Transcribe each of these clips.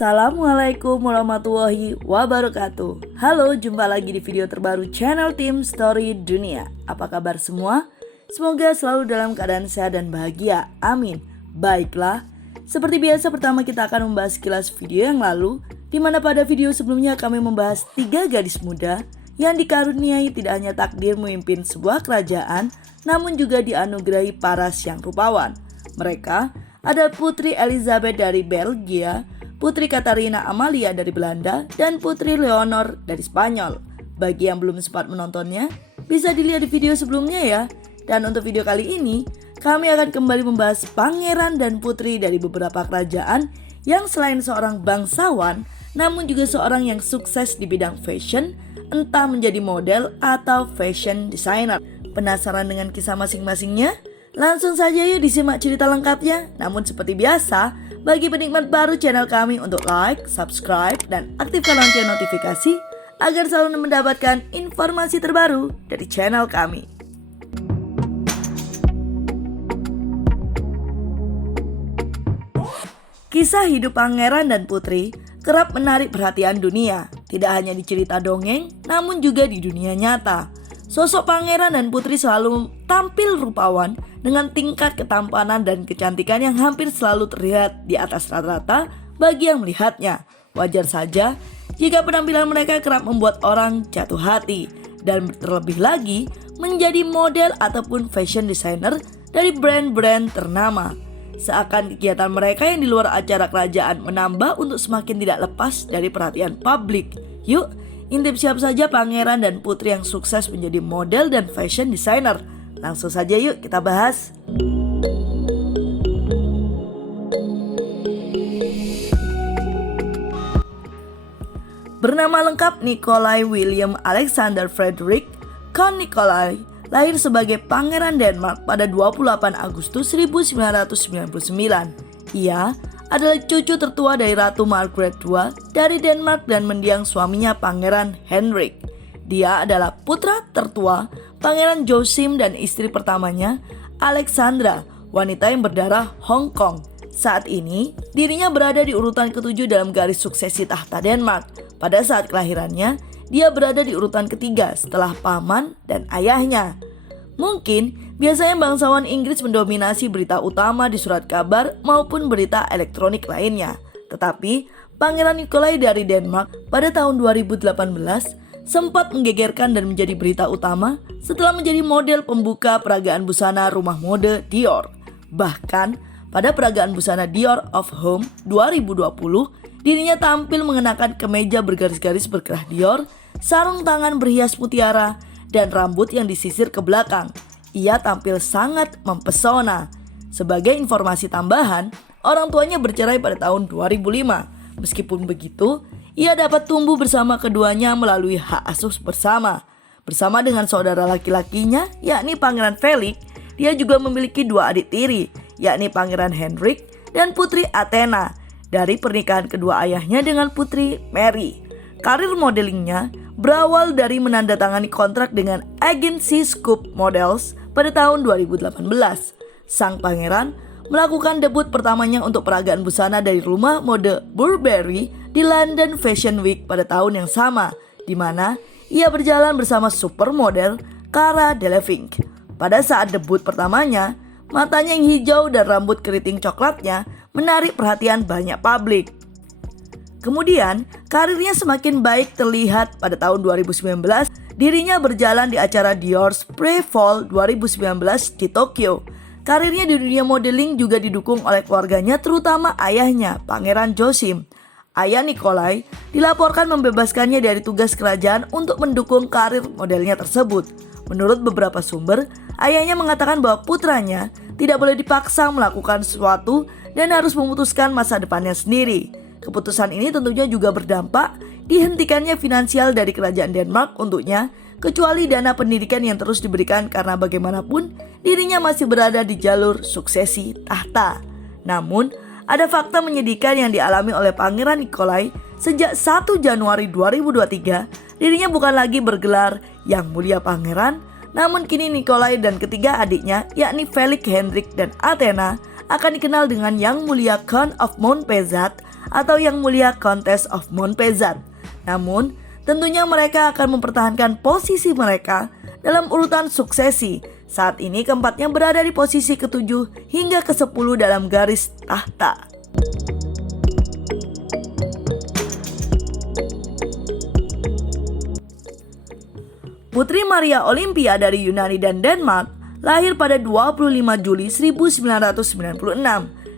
Assalamualaikum warahmatullahi wabarakatuh. Halo, jumpa lagi di video terbaru channel Tim Story Dunia. Apa kabar semua? Semoga selalu dalam keadaan sehat dan bahagia. Amin. Baiklah, seperti biasa pertama kita akan membahas kilas video yang lalu, di mana pada video sebelumnya kami membahas 3 gadis muda yang dikaruniai tidak hanya takdir memimpin sebuah kerajaan, namun juga dianugerahi paras yang rupawan. Mereka adalah Putri Elizabeth dari Belgia, Putri Katarina Amalia dari Belanda, dan Putri Leonor dari Spanyol. Bagi yang belum sempat menontonnya, bisa dilihat di video sebelumnya ya. Dan untuk video kali ini, kami akan kembali membahas pangeran dan putri dari beberapa kerajaan yang selain seorang bangsawan, namun juga seorang yang sukses di bidang fashion, entah menjadi model atau fashion designer. Penasaran dengan kisah masing-masingnya? Langsung saja yuk disimak cerita lengkapnya. Namun seperti biasa, bagi penikmat baru channel kami untuk like, subscribe, dan aktifkan lonceng notifikasi agar selalu mendapatkan informasi terbaru dari channel kami. Kisah hidup pangeran dan putri kerap menarik perhatian dunia, tidak hanya di cerita dongeng, namun juga di dunia nyata. Sosok pangeran dan putri selalu tampil rupawan dengan tingkat ketampanan dan kecantikan yang hampir selalu terlihat di atas rata-rata bagi yang melihatnya. Wajar saja jika penampilan mereka kerap membuat orang jatuh hati, dan terlebih lagi menjadi model ataupun fashion designer dari brand-brand ternama. Seakan kegiatan mereka yang di luar acara kerajaan menambah untuk semakin tidak lepas dari perhatian publik. Yuk, intip siapa saja pangeran dan putri yang sukses menjadi model dan fashion designer. Langsung saja yuk kita bahas. Bernama lengkap Nikolai William Alexander Frederick Count Nikolai, lahir sebagai pangeran Denmark pada 28 Agustus 1999. Ia adalah cucu tertua dari Ratu Margaret II dari Denmark dan mendiang suaminya Pangeran Henrik. Dia adalah putra tertua Pangeran Joachim dan istri pertamanya Alexandra, wanita yang berdarah Hong Kong. Saat ini, dirinya berada di urutan ke-7 dalam garis suksesi tahta Denmark. Pada saat kelahirannya, dia berada di urutan ketiga setelah paman dan ayahnya. Mungkin biasanya bangsawan Inggris mendominasi berita utama di surat kabar maupun berita elektronik lainnya. Tetapi Pangeran Nikolai dari Denmark pada tahun 2018 sempat menggegerkan dan menjadi berita utama setelah menjadi model pembuka peragaan busana rumah mode Dior. Bahkan pada peragaan busana Dior of Home 2020, dirinya tampil mengenakan kemeja bergaris-garis berkerah Dior, sarung tangan berhias mutiara, dan rambut yang disisir ke belakang. Ia tampil sangat mempesona. Sebagai informasi tambahan, orang tuanya bercerai pada tahun 2005. Meskipun begitu, ia dapat tumbuh bersama keduanya melalui hak asuh bersama. Bersama dengan saudara laki-lakinya, yakni Pangeran Felix, dia juga memiliki 2 adik tiri, yakni Pangeran Henrik dan Putri Athena, dari pernikahan kedua ayahnya dengan Putri Mary. Karir modelingnya berawal dari menandatangani kontrak dengan agensi Scoop Models pada tahun 2018. Sang pangeran melakukan debut pertamanya untuk peragaan busana dari rumah mode Burberry di London Fashion Week pada tahun yang sama, di mana ia berjalan bersama supermodel Cara Delevingne. Pada saat debut pertamanya, matanya yang hijau dan rambut keriting coklatnya menarik perhatian banyak publik. Kemudian, karirnya semakin baik terlihat pada tahun 2019, dirinya berjalan di acara Dior's Pre-Fall 2019 di Tokyo. Karirnya di dunia modeling juga didukung oleh keluarganya, terutama ayahnya, Pangeran Joachim. Ayah Nikolai dilaporkan membebaskannya dari tugas kerajaan untuk mendukung karir modelnya tersebut. Menurut beberapa sumber, ayahnya mengatakan bahwa putranya tidak boleh dipaksa melakukan sesuatu dan harus memutuskan masa depannya sendiri. Keputusan ini tentunya juga berdampak dihentikannya finansial dari kerajaan Denmark untuknya, kecuali dana pendidikan yang terus diberikan karena bagaimanapun dirinya masih berada di jalur suksesi tahta. Namun, ada fakta menyedihkan yang dialami oleh Pangeran Nikolai sejak 1 Januari 2023. Dirinya bukan lagi bergelar Yang Mulia Pangeran, namun kini Nikolai dan ketiga adiknya, yakni Felix, Henrik, dan Athena, akan dikenal dengan Yang Mulia Count of Montpezat atau Yang Mulia Countess of Mount Pezat. Namun, tentunya mereka akan mempertahankan posisi mereka dalam urutan suksesi. Saat ini keempatnya berada di posisi ke-7 hingga ke-10 dalam garis tahta. Putri Maria Olympia dari Yunani dan Denmark lahir pada 25 Juli 1996.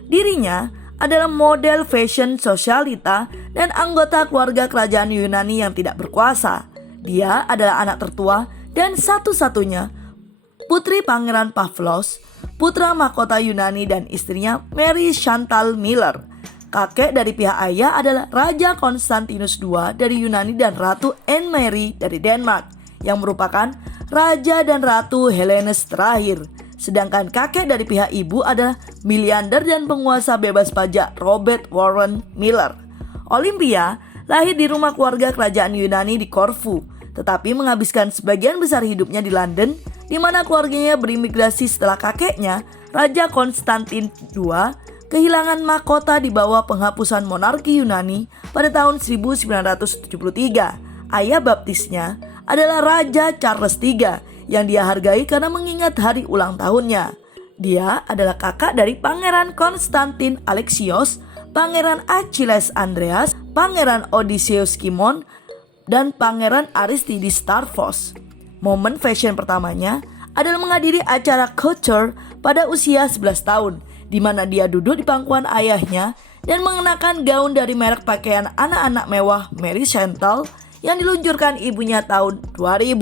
Dirinya adalah model fashion sosialita dan anggota keluarga kerajaan Yunani yang tidak berkuasa. Dia adalah anak tertua dan satu-satunya putri Pangeran Pavlos, putra mahkota Yunani dan istrinya Mary Chantal Miller. Kakek dari pihak ayah adalah Raja Konstantinus II dari Yunani dan Ratu Anne Mary dari Denmark, yang merupakan Raja dan Ratu Hellenes terakhir. Sedangkan kakek dari pihak ibu adalah miliarder dan penguasa bebas pajak Robert Warren Miller. Olympia lahir di rumah keluarga kerajaan Yunani di Corfu, tetapi menghabiskan sebagian besar hidupnya di London, di mana keluarganya berimigrasi setelah kakeknya, Raja Konstantin II, kehilangan mahkota di bawah penghapusan monarki Yunani pada tahun 1973. Ayah baptisnya adalah Raja Charles III yang dia hargai karena mengingat hari ulang tahunnya. Dia adalah kakak dari Pangeran Konstantin Alexios, Pangeran Achilles Andreas, Pangeran Odysseus Kimon, dan Pangeran Aristides Starphos. Momen fashion pertamanya adalah menghadiri acara couture pada usia 11 tahun, di mana dia duduk di pangkuan ayahnya dan mengenakan gaun dari merek pakaian anak-anak mewah Mary Chantal yang diluncurkan ibunya tahun 2000.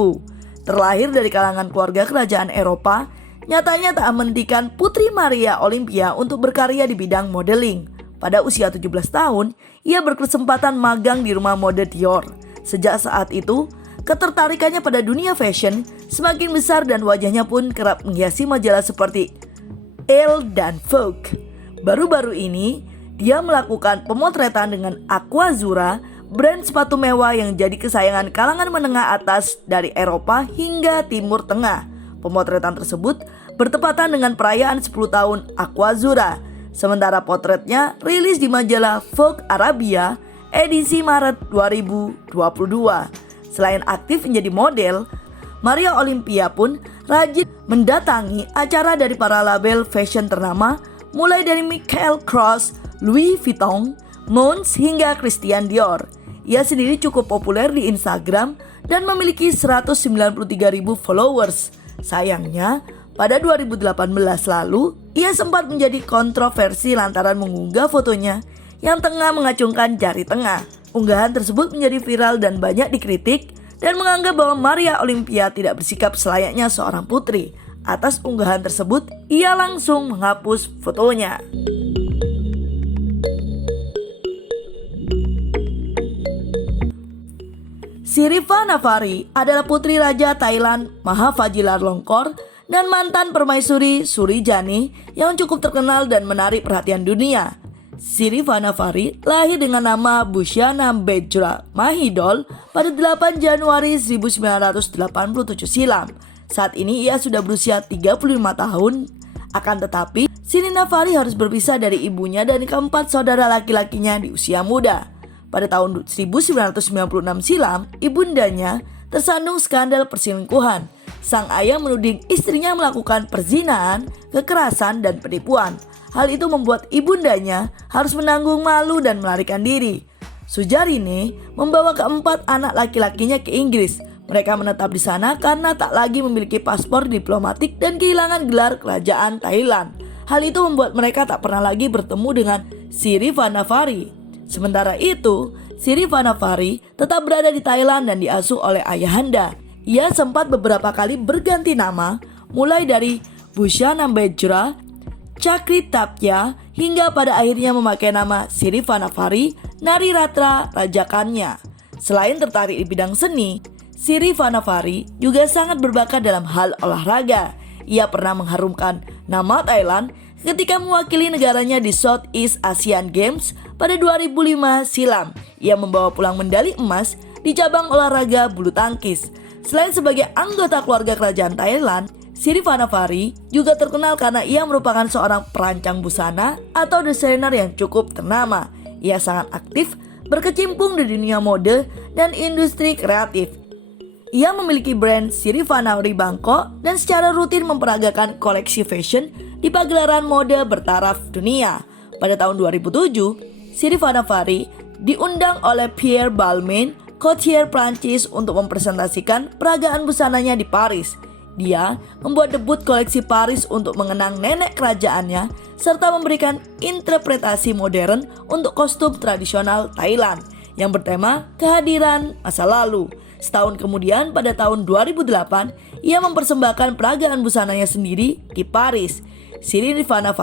Terlahir dari kalangan keluarga kerajaan Eropa, nyatanya tak menghentikan Putri Maria Olympia untuk berkarya di bidang modeling. Pada usia 17 tahun, ia berkesempatan magang di rumah mode Dior. Sejak saat itu, ketertarikannya pada dunia fashion semakin besar dan wajahnya pun kerap menghiasi majalah seperti Elle dan Vogue. Baru-baru ini, dia melakukan pemotretan dengan Aquazzura, brand sepatu mewah yang jadi kesayangan kalangan menengah atas dari Eropa hingga Timur Tengah. Pemotretan tersebut bertepatan dengan perayaan 10 tahun Aquazzura. Sementara potretnya rilis di majalah Vogue Arabia edisi Maret 2022. Selain aktif menjadi model, Maria Olympia pun rajin mendatangi acara dari para label fashion ternama, mulai dari Michael Kors, Louis Vuitton, Mons hingga Christian Dior. Ia sendiri cukup populer di Instagram dan memiliki 193.000 followers. Sayangnya, pada 2018 lalu, ia sempat menjadi kontroversi lantaran mengunggah fotonya yang tengah mengacungkan jari tengah. Unggahan tersebut menjadi viral dan banyak dikritik dan menganggap bahwa Maria Olympia tidak bersikap selayaknya seorang putri. Atas unggahan tersebut, ia langsung menghapus fotonya. Siripa Navari adalah putri Raja Thailand Mahavajiralongkorn dan mantan permaisuri Surijani yang cukup terkenal dan menarik perhatian dunia. Siripa Navari lahir dengan nama Bushana Bejra Mahidol pada 8 Januari 1987 silam. Saat ini ia sudah berusia 35 tahun. Akan tetapi, Siri Navari harus berpisah dari ibunya dan keempat saudara laki-lakinya di usia muda. Pada tahun 1996 silam, ibundanya tersandung skandal perselingkuhan. Sang ayah menuding istrinya melakukan perzinahan, kekerasan, dan penipuan. Hal itu membuat ibundanya harus menanggung malu dan melarikan diri. Sujarini membawa keempat anak laki-lakinya ke Inggris. Mereka menetap di sana karena tak lagi memiliki paspor diplomatik dan kehilangan gelar kerajaan Thailand. Hal itu membuat mereka tak pernah lagi bertemu dengan Siripa Navari. Sementara itu, Siripa Navari tetap berada di Thailand dan diasuh oleh ayahanda. Ia sempat beberapa kali berganti nama, mulai dari Bushana Bejra, Cakritapya, hingga pada akhirnya memakai nama Siripa Navari Nariratra Rajakannya. Selain tertarik di bidang seni, Siripa Navari juga sangat berbakat dalam hal olahraga. Ia pernah mengharumkan nama Thailand ketika mewakili negaranya di Southeast Asian Games pada 2005 silam. Ia membawa pulang medali emas di cabang olahraga bulu tangkis. Selain sebagai anggota keluarga kerajaan Thailand, Siripa Navari juga terkenal karena ia merupakan seorang perancang busana atau desainer yang cukup ternama. Ia sangat aktif berkecimpung di dunia mode dan industri kreatif. Ia memiliki brand Sirifana Bangkok dan secara rutin memperagakan koleksi fashion di pagelaran mode bertaraf dunia. Pada tahun 2007, Sirifana diundang oleh Pierre Balmain, couturier Prancis untuk mempresentasikan peragaan busananya di Paris. Dia membuat debut koleksi Paris untuk mengenang nenek kerajaannya serta memberikan interpretasi modern untuk kostum tradisional Thailand yang bertema kehadiran masa lalu. Setahun kemudian pada tahun 2008, ia mempersembahkan peragaan busananya sendiri di Paris. Sirifana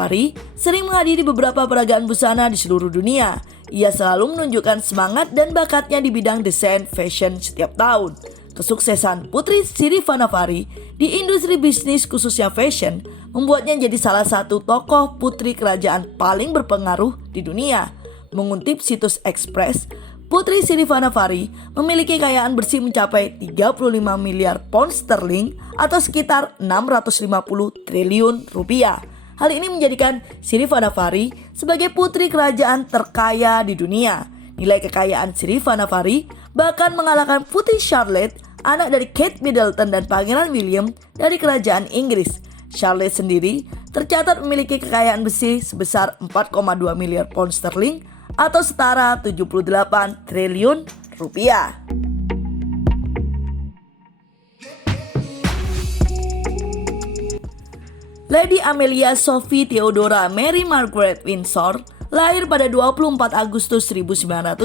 sering menghadiri beberapa peragaan busana di seluruh dunia. Ia selalu menunjukkan semangat dan bakatnya di bidang desain fashion setiap tahun. Kesuksesan Putri Sirifana di industri bisnis khususnya fashion membuatnya jadi salah satu tokoh putri kerajaan paling berpengaruh di dunia. Mengutip situs Express, Putri Sirifana memiliki kekayaan bersih mencapai 35 miliar pound sterling atau sekitar 650 triliun rupiah. Hal ini menjadikan Sirifana sebagai putri kerajaan terkaya di dunia. Nilai kekayaan Sirifana bahkan mengalahkan Putri Charlotte, anak dari Kate Middleton dan Pangeran William dari kerajaan Inggris. Charlotte sendiri tercatat memiliki kekayaan bersih sebesar 4,2 miliar pound sterling atau setara 78 triliun rupiah. Lady Amelia Sophie Theodora Mary Margaret Windsor lahir pada 24 Agustus 1995.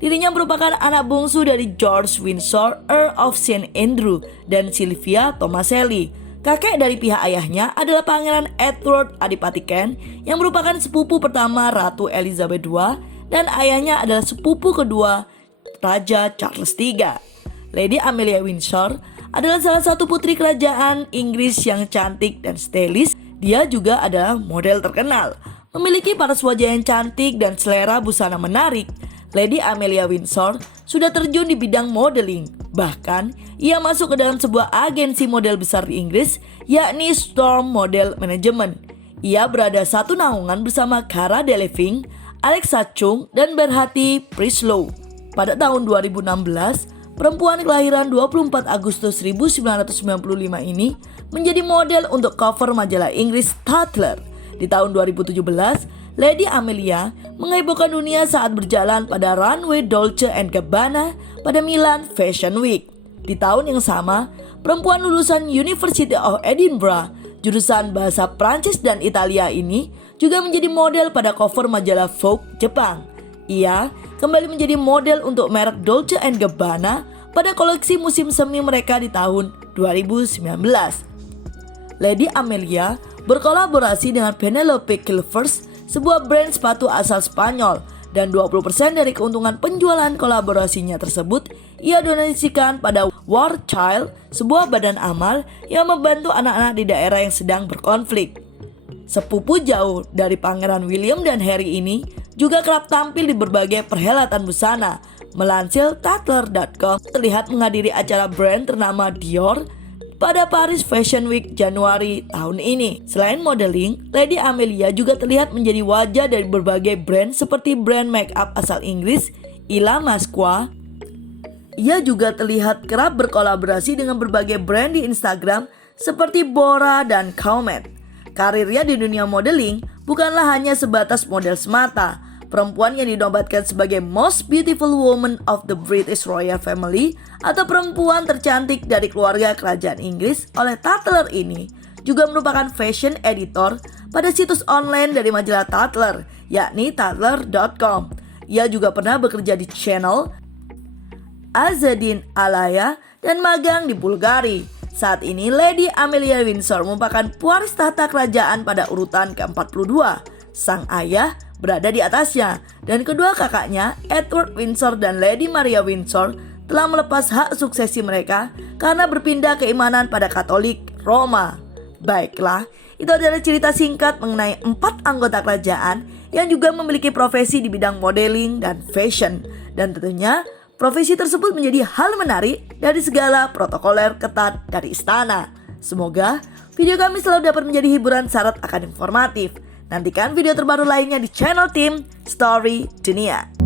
Dirinya merupakan anak bungsu dari George Windsor, Earl of St. Andrew, dan Sylvia Tomaselli. Kakek dari pihak ayahnya adalah Pangeran Edward Adipati Kent yang merupakan sepupu pertama Ratu Elizabeth II dan ayahnya adalah sepupu kedua Raja Charles III. Lady Amelia Windsor adalah salah satu putri kerajaan Inggris yang cantik dan stylish. Dia juga adalah model terkenal, memiliki paras wajah yang cantik dan selera busana menarik. Lady Amelia Windsor sudah terjun di bidang modeling. Bahkan, ia masuk ke dalam sebuah agensi model besar di Inggris, yakni Storm Model Management. Ia berada satu naungan bersama Cara Delevingne, Alexa Chung, dan Berhati Prislow. Pada tahun 2016, perempuan kelahiran 24 Agustus 1995 ini menjadi model untuk cover majalah Inggris Tatler. Di tahun 2017, Lady Amelia menghebohkan dunia saat berjalan pada runway Dolce & Gabbana pada Milan Fashion Week. Di tahun yang sama, perempuan lulusan University of Edinburgh, jurusan bahasa Prancis dan Italia ini juga menjadi model pada cover majalah Vogue Jepang. Ia kembali menjadi model untuk merek Dolce & Gabbana pada koleksi musim semi mereka di tahun 2019. Lady Amelia berkolaborasi dengan Penelope Kilfers, sebuah brand sepatu asal Spanyol, dan 20% dari keuntungan penjualan kolaborasinya tersebut ia donasikan pada War Child, sebuah badan amal yang membantu anak-anak di daerah yang sedang berkonflik. Sepupu jauh dari Pangeran William dan Harry ini juga kerap tampil di berbagai perhelatan busana. Melansir Tatler.com, terlihat menghadiri acara brand ternama Dior pada Paris Fashion Week Januari tahun ini. Selain modeling, Lady Amelia juga terlihat menjadi wajah dari berbagai brand seperti brand make up asal Inggris, Ila Masqua. Ia juga terlihat kerap berkolaborasi dengan berbagai brand di Instagram seperti Bora dan Comet. Karirnya di dunia modeling bukanlah hanya sebatas model semata. Perempuan yang dinobatkan sebagai Most Beautiful Woman of the British Royal Family atau perempuan tercantik dari keluarga kerajaan Inggris oleh Tatler ini juga merupakan fashion editor pada situs online dari majalah Tatler, yakni Tatler.com. Ia juga pernah bekerja di Channel, Azadin Alaya, dan magang di Bulgari. Saat ini Lady Amelia Windsor merupakan pewaris tahta kerajaan pada urutan ke-42. Sang ayah berada di atasnya, dan kedua kakaknya, Edward Windsor dan Lady Maria Windsor, telah melepas hak suksesi mereka karena berpindah keimanan pada Katolik Roma. Baiklah, itu adalah cerita singkat mengenai 4 anggota kerajaan yang juga memiliki profesi di bidang modeling dan fashion. Dan tentunya, profesi tersebut menjadi hal menarik dari segala protokoler ketat dari istana. Semoga video kami selalu dapat menjadi hiburan syarat akan informatif. Nantikan video terbaru lainnya di channel Tim Story Dunia.